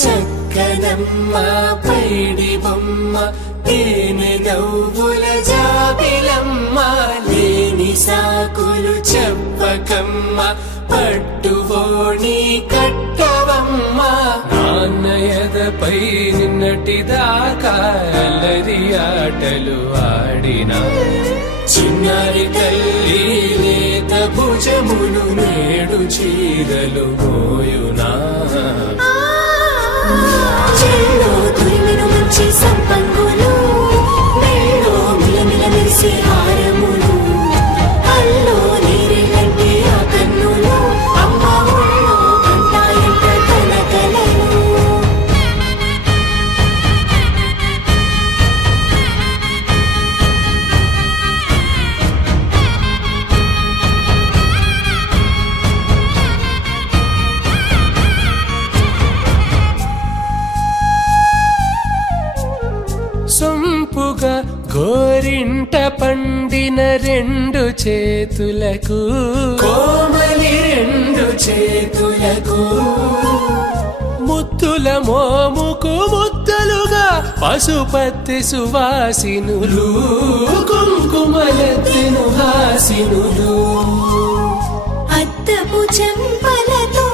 చక్కనమ్మ పైడి బొమ్మ తేనె నవ్వుల జాబిలమ్మ లేని సాకులు చెప్పకమ్మ పట్టువోణి కట్టవమ్మ నాన్నయదపై నిన్నటిదాకా అల్లరి ఆటలు ఆడినా చిన్నారి తల్లి లేత భుజములు నేడు చీరలు మోయునా చెల్లో తురిమిన మంచి సంపంగులు మెళ్ళో మిలమిల మెరిసే హారములు అల్లో నీరెళ్ళంటే ఆ కన్నులు అమ్మ ఒళ్ళో కంటాయంట కలకలను సొంపుగా గోరింట పండిన రెండు చేతులకు కోమలి రెండు చేతులకు ముద్దుల మోముకు ముద్దలుగా పశుపతి సువాసినులు కుంకుమలెత్తిను హాసినులు అద్దపు చెంపలతో